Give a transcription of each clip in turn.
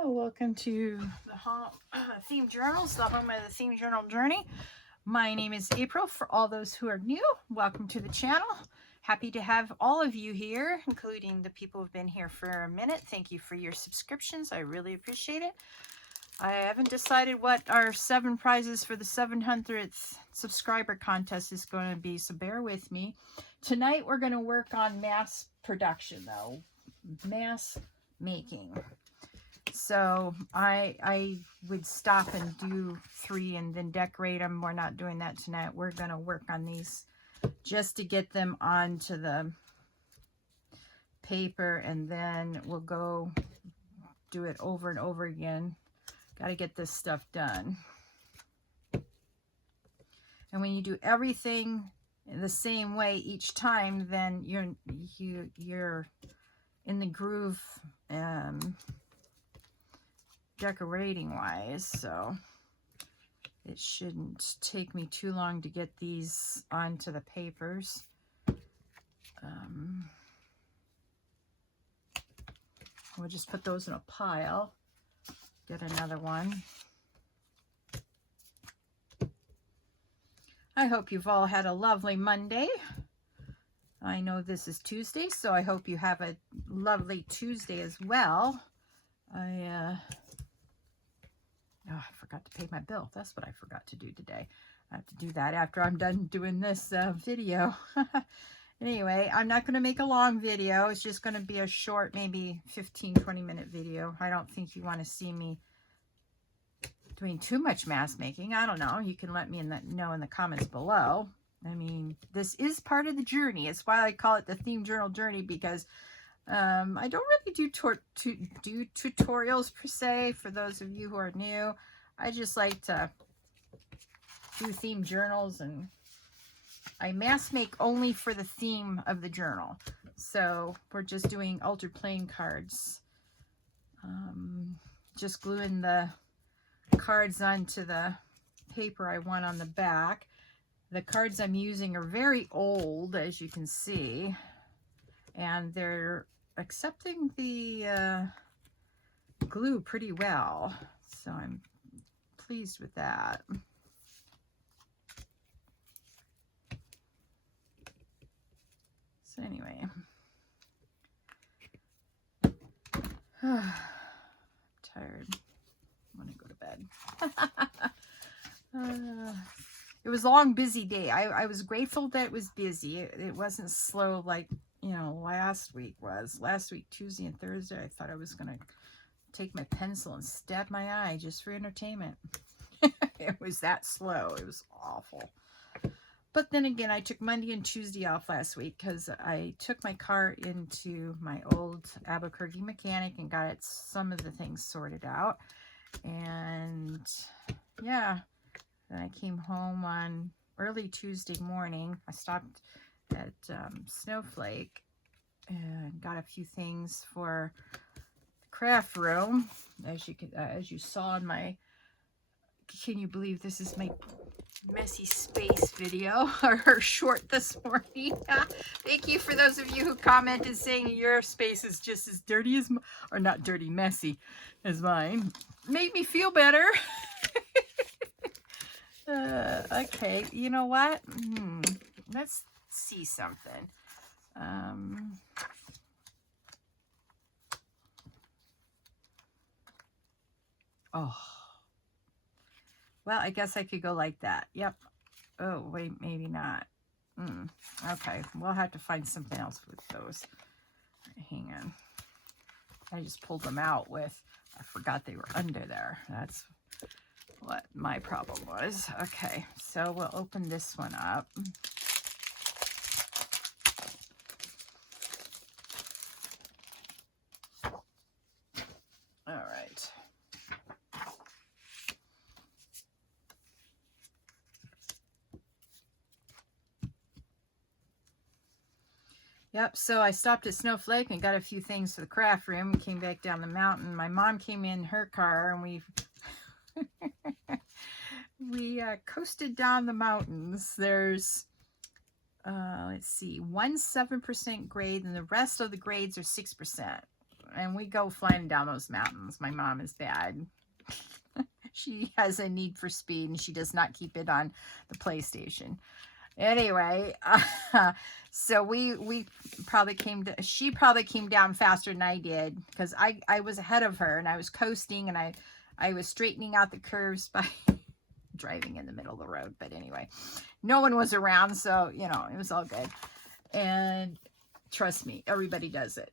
Oh, welcome to the Themed Journals, the home of the Themed Journal Journey. My name is April. For all those who are new, welcome to the channel. Happy to have all of you here, including the people who've been here for a minute. Thank you for your subscriptions. I really appreciate it. I haven't decided what our 7 prizes for the 700th subscriber contest is going to be, so bear with me. Tonight we're going to work on mass production, though. Mass making. So I would stop and do 3 and then decorate them. We're not doing that tonight. We're going to work on these just to get them onto the paper, and then we'll go do it over and over again. Got to get this stuff done. And when you do everything the same way each time, then you're in the groove decorating wise, so it shouldn't take me too long to get these onto the papers. We'll just put those in a pile. Get another one. I hope you've all had a lovely Monday. I know this is Tuesday, so I hope you have a lovely Tuesday as well. I forgot to pay my bill. That's what I forgot to do today. I have to do that after I'm done doing this video. Anyway, I'm not going to make a long video. It's just going to be a short, maybe 15-20 minute video. I don't think you want to see me doing too much mask making. I don't know. You can let me know in the comments below. I mean, this is part of the journey. It's why I call it the Theme Journal Journey, because I don't really do tutorials per se. For those of you who are new, I just like to do theme journals, and I mass make only for the theme of the journal. So we're just doing altered plane cards. Just gluing the cards onto the paper I want on the back. The cards I'm using are very old, as you can see, and they're accepting the glue pretty well, so I'm pleased with that. So anyway, I'm tired. I want to go to bed. It was a long, busy day. I was grateful that it was busy. It wasn't slow like, you know, last week was. Last week, Tuesday and Thursday, I thought I was going to take my pencil and stab my eye just for entertainment. It was that slow. It was awful. But then again, I took Monday and Tuesday off last week because I took my car into my old Albuquerque mechanic and got some of the things sorted out. And yeah, then I came home on early Tuesday morning. I stopped at Snowflake and got a few things for the craft room. As you saw in my, can you believe this is my messy space video, or short this morning. Thank you for those of you who commented saying your space is just as dirty as or not dirty, messy as mine. Made me feel better. Okay, you know what? Let's see something. Oh. Well, I guess I could go like that. Yep. Oh, wait, maybe not. Okay, we'll have to find something else with those. Right, hang on. I just pulled them out with, I forgot they were under there. That's what my problem was. Okay, so we'll open this one up. All right. Yep, so I stopped at Snowflake and got a few things for the craft room. Came back down the mountain. My mom came in her car, and we coasted down the mountains. There's, let's see, 1 7% grade, and the rest of the grades are 6%. and we go flying down those mountains. My mom is bad. She has a need for speed, and she does not keep it on the PlayStation. Anyway, so we probably she probably came down faster than I did, because I was ahead of her, and I was coasting, and I was straightening out the curves by driving in the middle of the road. But anyway, no one was around, so, you know, it was all good. And trust me, everybody does it.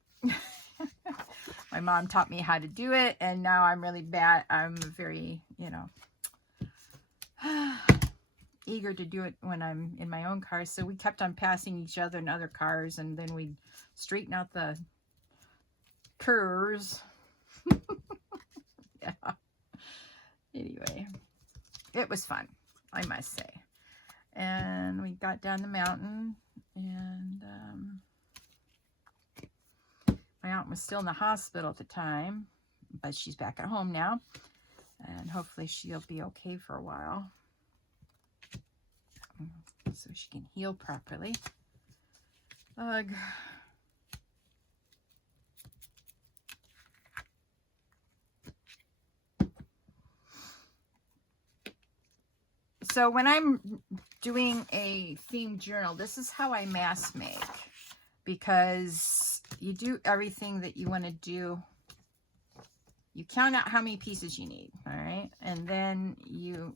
My mom taught me how to do it, and now I'm really bad. I'm very, you know, eager to do it when I'm in my own car. So we kept on passing each other in other cars, and then we'd straighten out the curves. Yeah. Anyway, it was fun, I must say. And we got down the mountain, and my aunt was still in the hospital at the time, but she's back at home now, and hopefully she'll be okay for a while, so she can heal properly. Ugh. So when I'm doing a themed journal, this is how I mass make, because you do everything that you want to do. You count out how many pieces you need, all right? And then you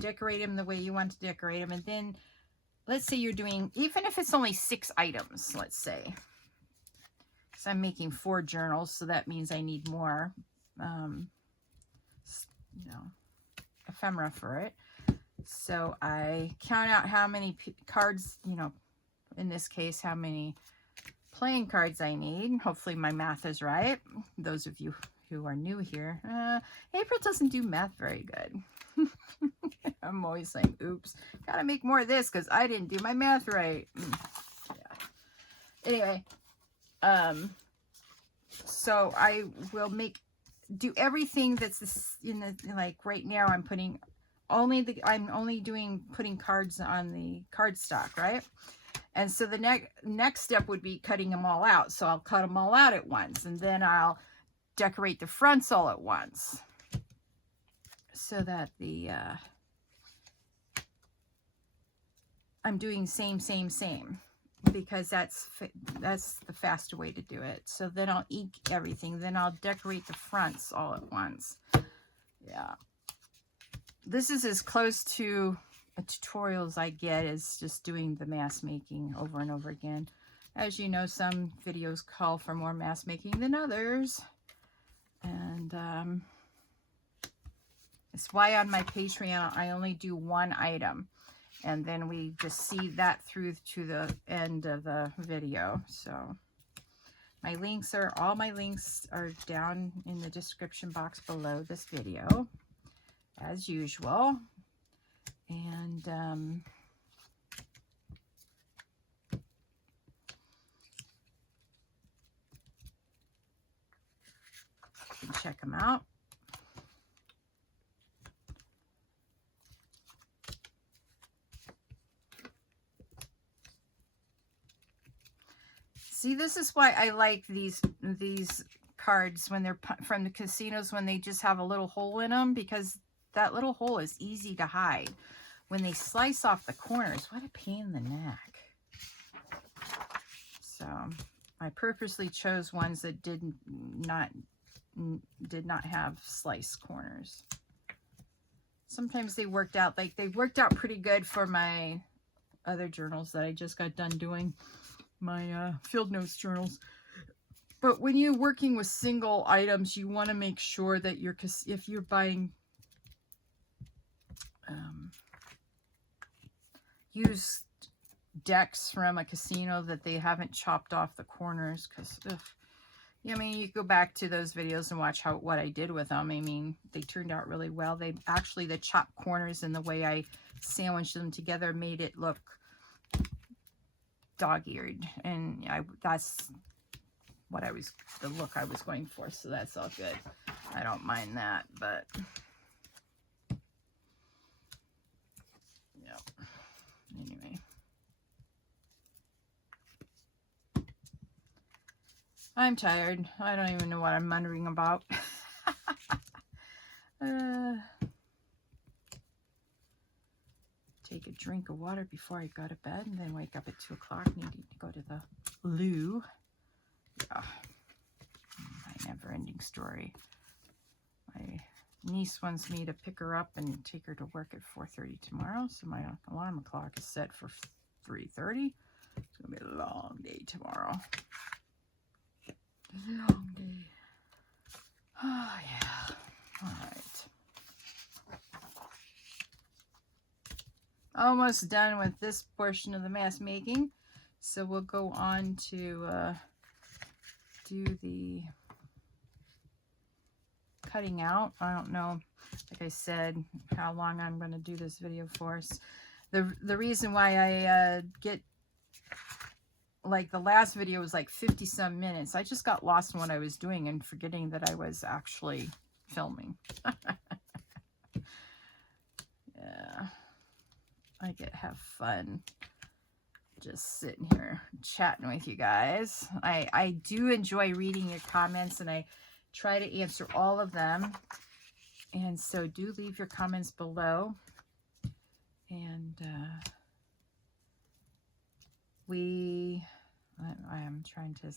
decorate them the way you want to decorate them. And then let's say you're doing, even if it's only 6 items, let's say. So I'm making 4 journals, so that means I need more, you know, ephemera for it. So I count out how many cards, you know, in this case, how many playing cards I need. Hopefully my math is right. Those of you who are new here, April doesn't do math very good. I'm always saying, oops, gotta make more of this because I didn't do my math right. Yeah. Anyway, so I will do everything that's in the, like right now I'm putting I'm only putting cards on the cardstock, right? And so the next step would be cutting them all out. So I'll cut them all out at once, and then I'll decorate the fronts all at once, so that the I'm doing same, because that's the faster way to do it. So then I'll ink everything, then I'll decorate the fronts all at once. Yeah. This is as close to a tutorial as I get, is just doing the mass making over and over again. As you know, some videos call for more mass making than others. And it's why on my Patreon I only do 1 item. And then we just see that through to the end of the video. So all my links are down in the description box below this video, as usual. And you can check them out. See, this is why I like these cards when they're from the casinos, when they just have a little hole in them, because that little hole is easy to hide. When they slice off the corners, what a pain in the neck. So I purposely chose ones that did not have sliced corners. Sometimes they worked out pretty good for my other journals that I just got done doing, my field notes journals. But when you're working with single items, you want to make sure that if you're buying used decks from a casino, that they haven't chopped off the corners, because I mean, you go back to those videos and watch what I did with them. I mean, they turned out really well. They actually, the chopped corners and the way I sandwiched them together made it look dog-eared, and that's what the look I was going for, so that's all good. I don't mind that, but yeah. Anyway, I'm tired. I don't even know what I'm muttering about. Take a drink of water before I go to bed, and then wake up at 2 o'clock needing to go to the loo. Yeah. My never-ending story. My niece wants me to pick her up and take her to work at 4:30 tomorrow, so my alarm clock is set for 3:30. It's going to be a long day tomorrow. Long day. Oh, yeah. All right. Almost done with this portion of the mask making. So we'll go on to do the cutting out. I don't know, like I said, how long I'm going to do this video for. The reason why I get, like, the last video was like 50 some minutes. I just got lost in what I was doing and forgetting that I was actually filming. Yeah, I have fun just sitting here chatting with you guys. I do enjoy reading your comments, and I try to answer all of them. And so do leave your comments below. And I am trying to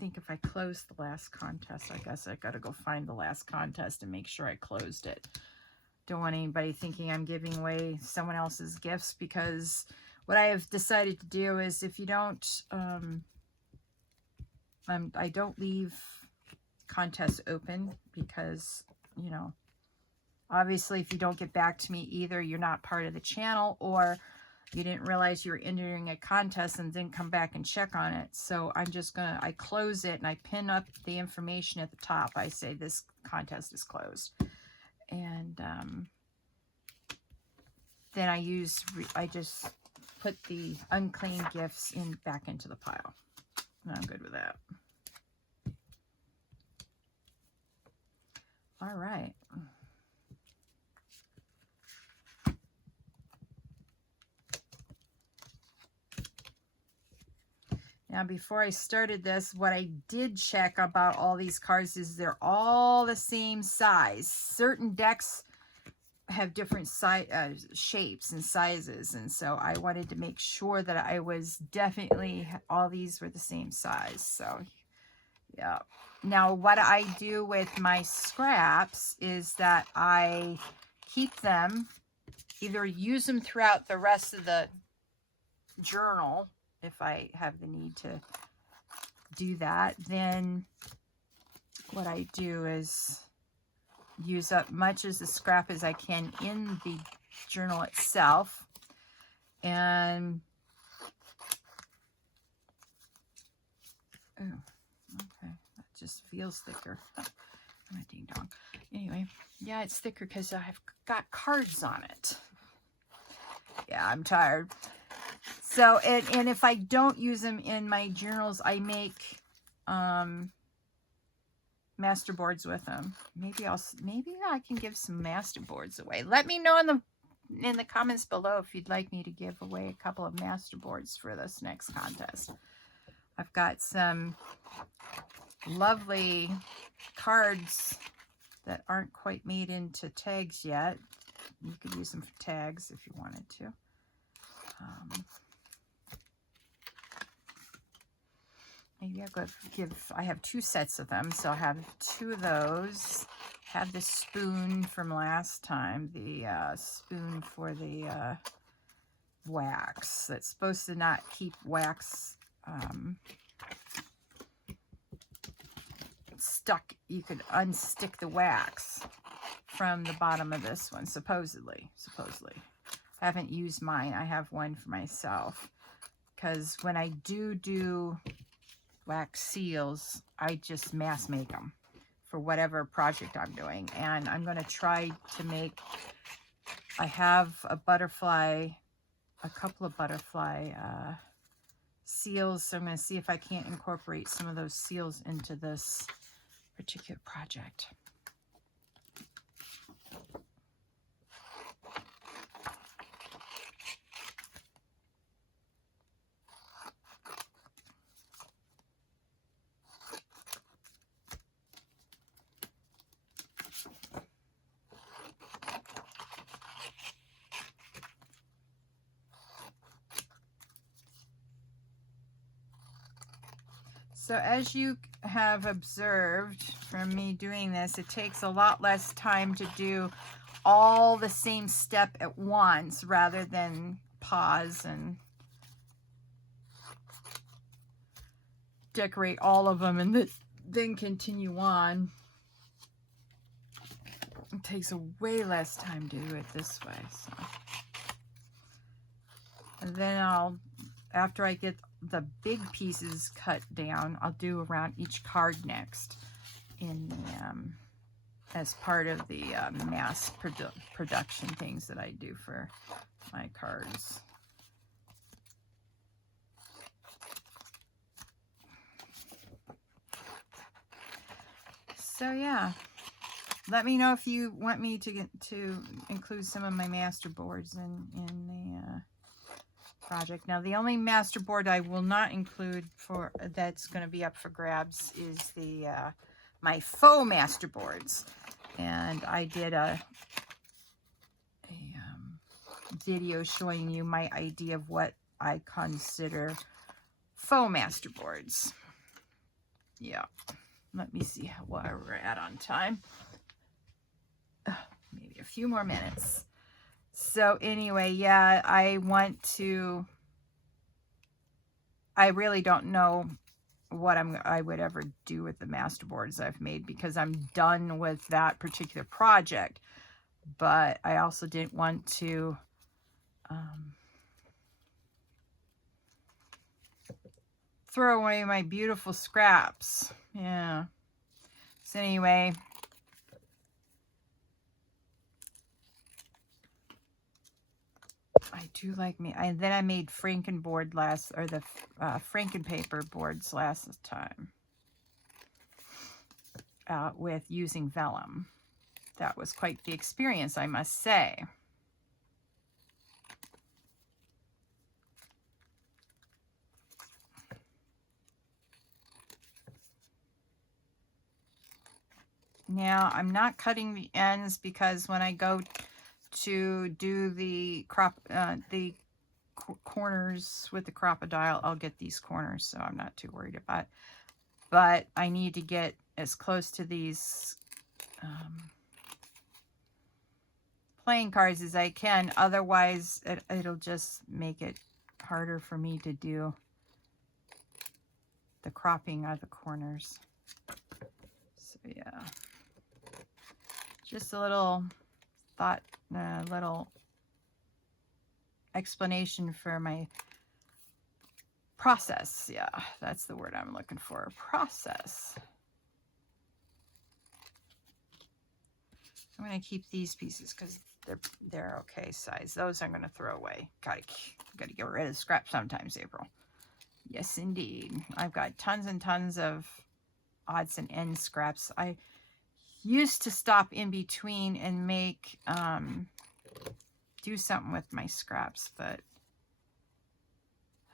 think if I closed the last contest. I guess I got to go find the last contest and make sure I closed it. Don't want anybody thinking I'm giving away someone else's gifts, because what I have decided to do is, if you don't, I don't leave contests open, because, you know, obviously if you don't get back to me, either you're not part of the channel, or you didn't realize you were entering a contest and didn't come back and check on it. So I'm just gonna, I close it and I pin up the information at the top. I say this contest is closed. And then I just put the unclaimed gifts back into the pile. And I'm good with that. All right. Now, before I started this, what I did check about all these cards is they're all the same size. Certain decks have different shapes and sizes, and so I wanted to make sure that I was definitely, all these were the same size. So, yeah. Now, what I do with my scraps is that I keep them, either use them throughout the rest of the journal, if I have the need to do that. Then what I do is use up much as the scrap as I can in the journal itself. And oh, okay, that just feels thicker. Oh, I'm a ding dong. Anyway, yeah, it's thicker because I've got cards on it. Yeah, I'm tired. So, and if I don't use them in my journals, I make master boards with them. Maybe I can give some master boards away. Let me know in the comments below if you'd like me to give away a couple of master boards for this next contest. I've got some lovely cards that aren't quite made into tags yet. You could use them for tags if you wanted to. Maybe I'll go I have 2 sets of them, so I'll have 2 of those. Have the spoon from last time, the spoon for the wax. That's supposed to not keep wax stuck. You could unstick the wax from the bottom of this one, supposedly. I haven't used mine. I have one for myself, because when I do wax seals, I just mass make them for whatever project I'm doing. And I'm going to try to make, I have a couple of butterfly seals, so I'm going to see if I can't incorporate some of those seals into this particular project. So as you have observed from me doing this, it takes a lot less time to do all the same step at once rather than pause and decorate all of them and then continue on. It takes a way less time to do it this way. So. And then after I get the big pieces cut down, I'll do around each card next in the, as part of the mass production things that I do for my cards. So yeah, let me know if you want me to include some of my master boards in the project. Now, the only master board I will not include for that's going to be up for grabs is the my faux master boards, and I did a video showing you my idea of what I consider faux master boards. Yeah. Let me see where we're at on time. Maybe a few more minutes. So anyway, yeah, I really don't know what I would ever do with the master boards I've made, because I'm done with that particular project. But I also didn't want to throw away my beautiful scraps. Yeah. So anyway, I do like me. Then I made Frankenboard the Frankenpaper boards last time with using vellum. That was quite the experience, I must say. Now, I'm not cutting the ends because when I go to do the corners with the crocodile, I'll get these corners, so I'm not too worried about it. But I need to get as close to these playing cards as I can. Otherwise, it'll just make it harder for me to do the cropping of the corners. So yeah, just a little thought, little explanation for my process. Yeah, that's the word I'm looking for, process. I'm going to keep these pieces because they're okay size. Those I'm going to throw away. Gotta get rid of scrap sometimes, April. Yes, indeed. I've got tons and tons of odds and ends scraps. I used to stop in between and make do something with my scraps, but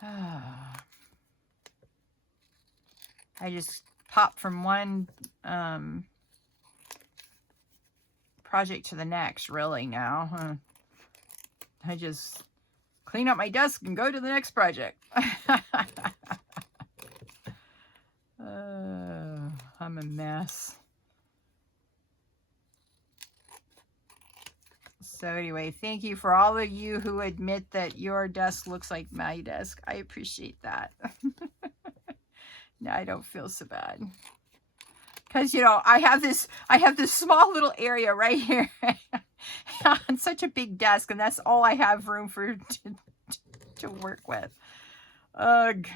I just pop from one project to the next, really, now. I just clean up my desk and go to the next project. I'm a mess. So anyway, thank you for all of you who admit that your desk looks like my desk. I appreciate that. Now I don't feel so bad. Because, you know, I have this small little area right here on such a big desk, and that's all I have room for to work with. Ugh.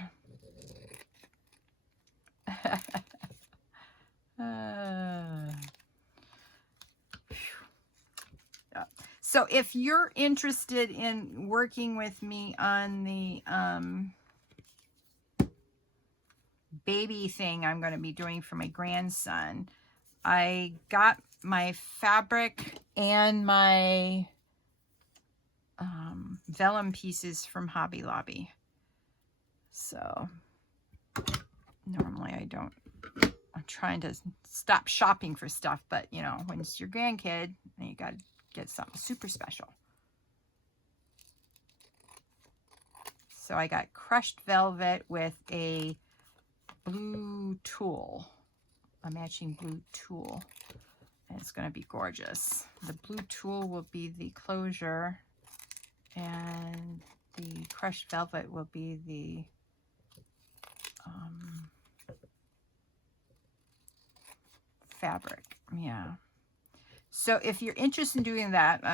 So if you're interested in working with me on the baby thing I'm going to be doing for my grandson, I got my fabric and my vellum pieces from Hobby Lobby. So normally I don't. I'm trying to stop shopping for stuff, but you know, when it's your grandkid, you got to get something super special. So I got crushed velvet with a blue tulle, a matching blue tulle. And it's going to be gorgeous. The blue tulle will be the closure, and the crushed velvet will be the fabric. Yeah. So if you're interested in doing that,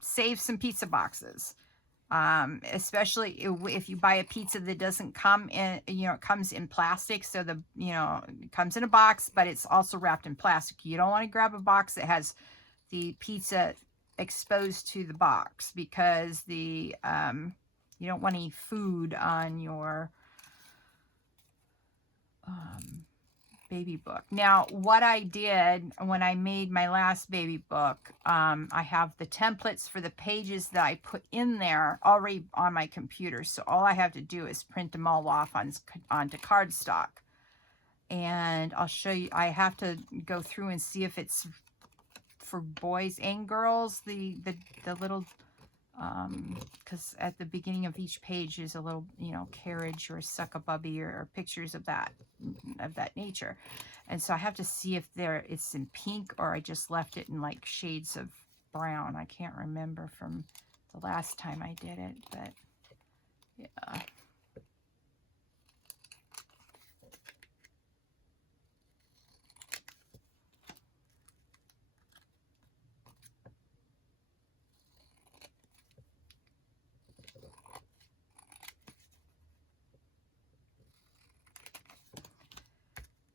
save some pizza boxes. Especially if you buy a pizza that doesn't come in, it comes in plastic. So it comes in a box, but it's also wrapped in plastic. You don't want to grab a box that has the pizza exposed to the box, because you don't want any food on your baby book. Now, what I did when I made my last baby book, I have the templates for the pages that I put in there already on my computer. So all I have to do is print them all off onto cardstock. And I'll show you, I have to go through and see if it's for boys and girls, the little, because at the beginning of each page is a little, carriage or succububby or pictures of that nature. And so I have to see if it's in pink, or I just left it in like shades of brown. I can't remember from the last time I did it, but yeah.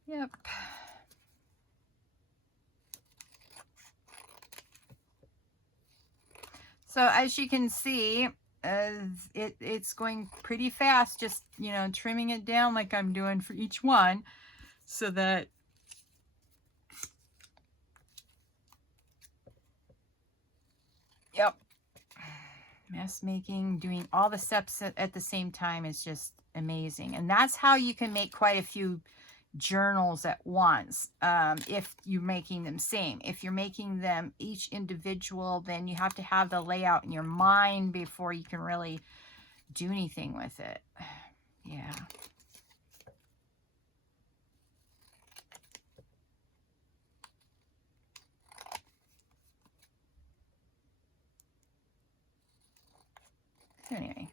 Yep. So as you can see, it's going pretty fast, just, trimming it down like I'm doing for each one, so that yep, mess making, doing all the steps at the same time is just amazing. And that's how you can make quite a few journals at once, if you're making them same. If you're making them each individual, then you have to have the layout in your mind before you can really do anything with it. Yeah. So anyway.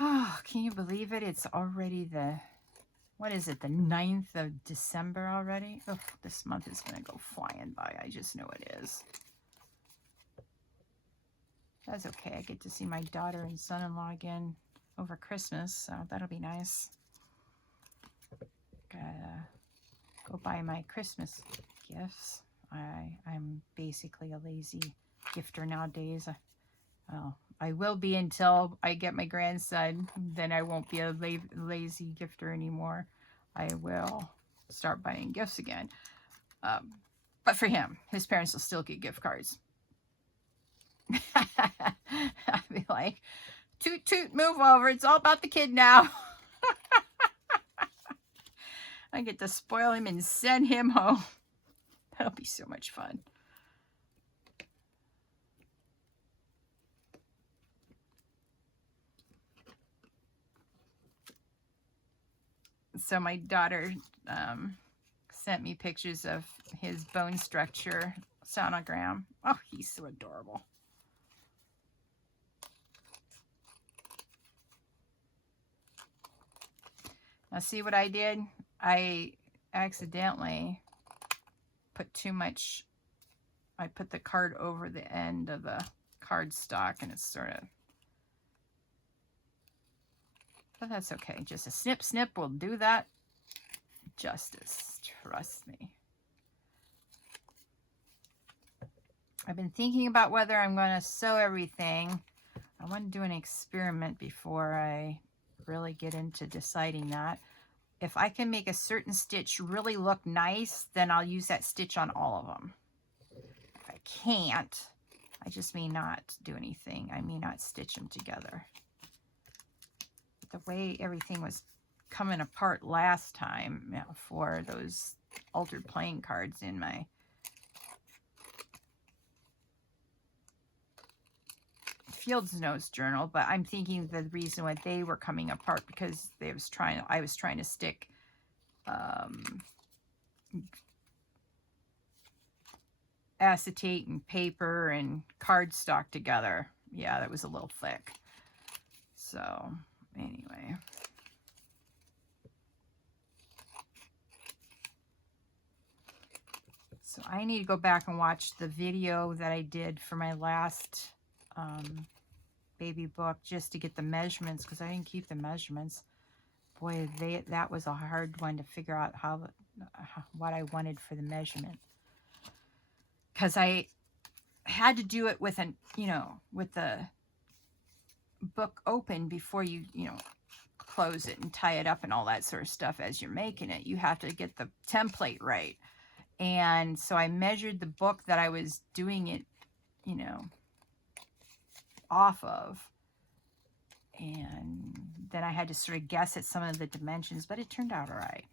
Oh, can you believe it? It's already what is it, the 9th of December already? Oh, this month is going to go flying by. I just know it is. That's okay. I get to see my daughter and son-in-law again over Christmas, so that'll be nice. Gotta go buy my Christmas gifts. I'm basically a lazy gifter nowadays. Well, I will be until I get my grandson. Then I won't be a lazy gifter anymore. I will start buying gifts again. But for him, his parents will still get gift cards. I'd be like, toot toot, move over. It's all about the kid now. I get to spoil him and send him home. That'll be so much fun. So my daughter sent me pictures of his bone structure sonogram. Oh, he's so adorable. Now see what I did? I accidentally put too much. I put the card over the end of the cardstock, and it's sort of, but that's okay. Just a snip snip will do that justice. Trust me. I've been thinking about whether I'm going to sew everything. I want to do an experiment before I really get into deciding that. If I can make a certain stitch really look nice, then I'll use that stitch on all of them. If I can't, I just may not do anything. I may not stitch them together. But the way everything was coming apart last time, for those altered playing cards in my Field's Nose journal, but I'm thinking the reason why they were coming apart because I was trying to stick acetate and paper and cardstock together. Yeah, that was a little thick. So anyway. So I need to go back and watch the video that I did for my last baby book just to get the measurements, because I didn't keep the measurements. Boy, that was a hard one to figure out what I wanted for the measurement, because I had to do it with with the book open before you close it and tie it up and all that sort of stuff. As you're making it, you have to get the template right. And so I measured the book that I was doing it, off of. And then I had to sort of guess at some of the dimensions, but it turned out all right.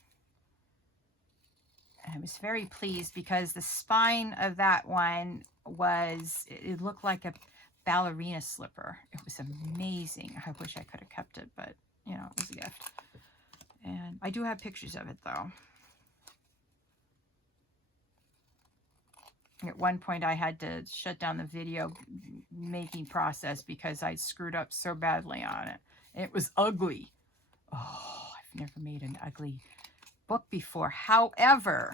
And I was very pleased because the spine of that one it looked like a ballerina slipper. It was amazing. I wish I could have kept it, but, it was a gift. And I do have pictures of it, though. At one point, I had to shut down the video making process because I screwed up so badly on it. It was ugly. Oh, I've never made an ugly book before. However,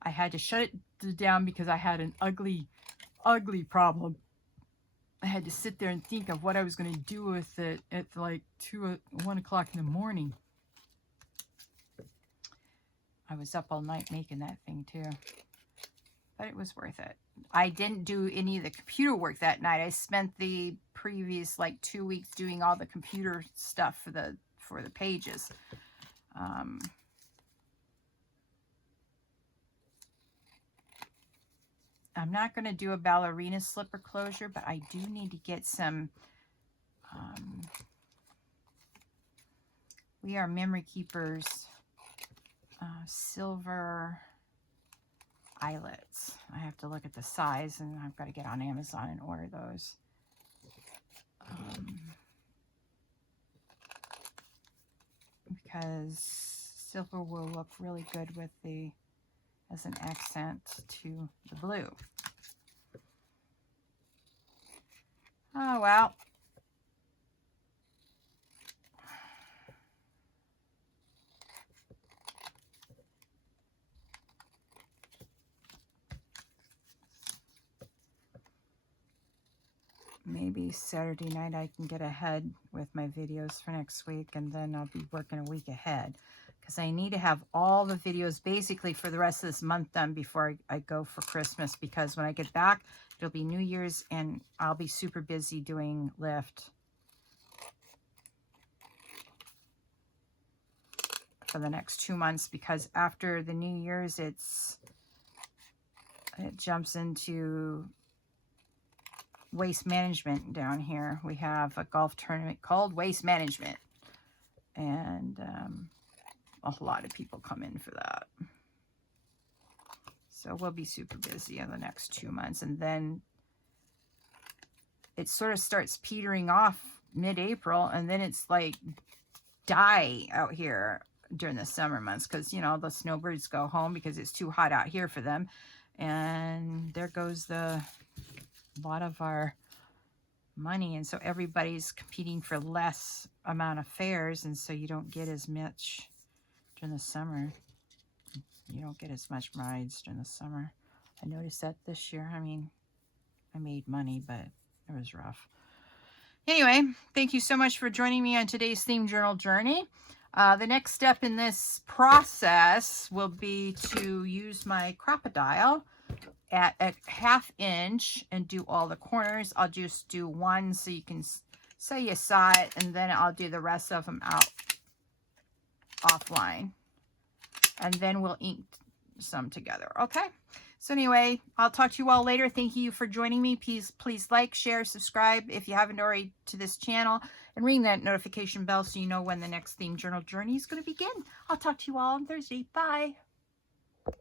I had to shut it down because I had an ugly problem. I had to sit there and think of what I was going to do with it at like 1 o'clock in the morning. I was up all night making that thing too. But it was worth it. I didn't do any of the computer work that night. I spent the previous 2 weeks doing all the computer stuff for the pages. I'm not going to do a ballerina slipper closure, but I do need to get some We Are Memory Keepers silver eyelets. I have to look at the size, and I've got to get on Amazon and order those. Because silver will look really good with as an accent to the blue. Oh, well. Maybe Saturday night I can get ahead with my videos for next week, and then I'll be working a week ahead because I need to have all the videos basically for the rest of this month done before I go for Christmas, because when I get back, it'll be New Year's and I'll be super busy doing lift for the next 2 months, because after the New Year's it jumps into waste management down here. We have a golf tournament called Waste Management, and a lot of people come in for that. So we'll be super busy in the next 2 months, and then it sort of starts petering off mid-April, and then it's like die out here during the summer months, because the snowbirds go home because it's too hot out here for them, and there goes a lot of our money, and so everybody's competing for less amount of fares, and so you don't get as much during the summer. You don't get as much rides during the summer. I noticed that this year. I mean, I made money, but it was rough. Anyway, thank you so much for joining me on today's Theme Journal journey. The next step in this process will be to use my Crop-A-Dile at 1/2 inch and do all the corners. I'll just do one so you can say you saw it, and then I'll do the rest of them out offline, and then we'll ink some together. Okay, so anyway, I'll talk to you all later. Thank you for joining me. Please like, share, subscribe if you haven't already to this channel, and ring that notification bell so you know when the next Theme Journal journey is going to begin. I'll talk to you all on Thursday. Bye.